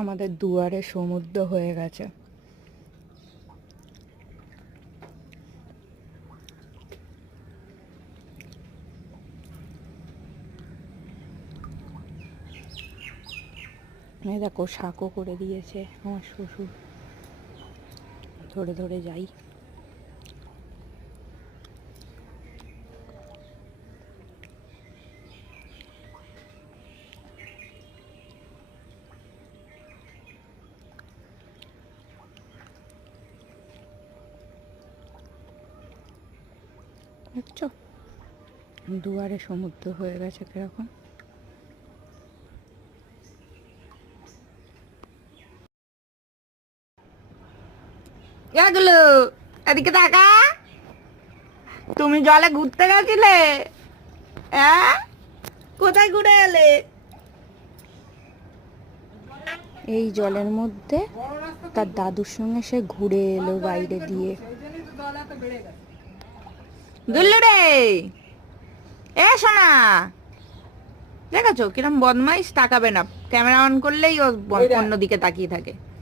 আমাদের দুয়ারে সমুদ্র হয়ে গেছে। দেখো শাকও করে দিয়েছে আমার শ্বশুর। ধরে ধরে যাই। দেখছ? দুয়ারে সমুদ্র হয়ে গেছে কীরকম। তুমি জলে ঘুরতে গেছিলে? কোথায় ঘুরে এলে? এই জলের মধ্যে তার দাদুর সঙ্গে সে ঘুরে এলো বাইরে দিয়ে। গুল্লু রে এ সোনা! দেখেছ? কিরম বদমাইশ তাকাবে না। ক্যামেরা অন করলেই ও অন্যদিকে তাকিয়ে থাকে।